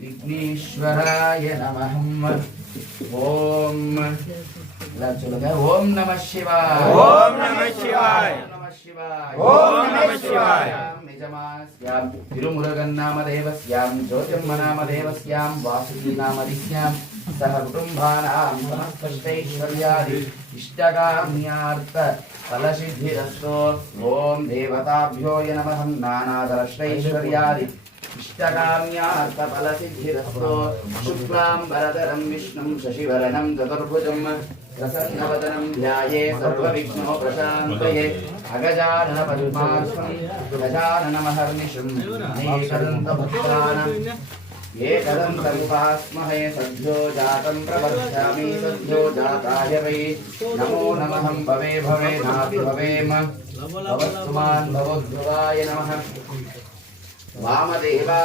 विघ्नेश्वराय नमः। ओम ओम नमः शिवाय। ओम नमः शिवाय। ओम नमः शिवाय। निजमानस्यां तिरुमुरुगन्नामदेवस्यां ज्योतिर्मनामदेवस्यां वासुकीनामदिस्यां सह कुटुम्बानां समस्तैश्वर्यादि इष्टकाम्यार्थ फलसिद्धिरस्तु। ओम देवताभ्यो नमः। नानादरष्टैश्वर्यादि इष्टकाम्यार्थ फलसिद्धिरस्तु। शुक्लाम्बरधरं विष्णुं शशिवर्णं चतुर्भुजं प्रसन्नवदनं ध्याये सर्वविघ्नोपशान्तये। अगजानन पद्मार्कं गजाननमहर्निशम् एकदन्तभक्तानाम् एकदन्तमुपास्महे। सद्यो जातं प्रवर्ध्यामि सद्यो जाताय वै नमो नमः। भवे भवे नापि भवेम भवस्तुमान् भवोद्भवाय नमः। वामदेवा